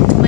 back to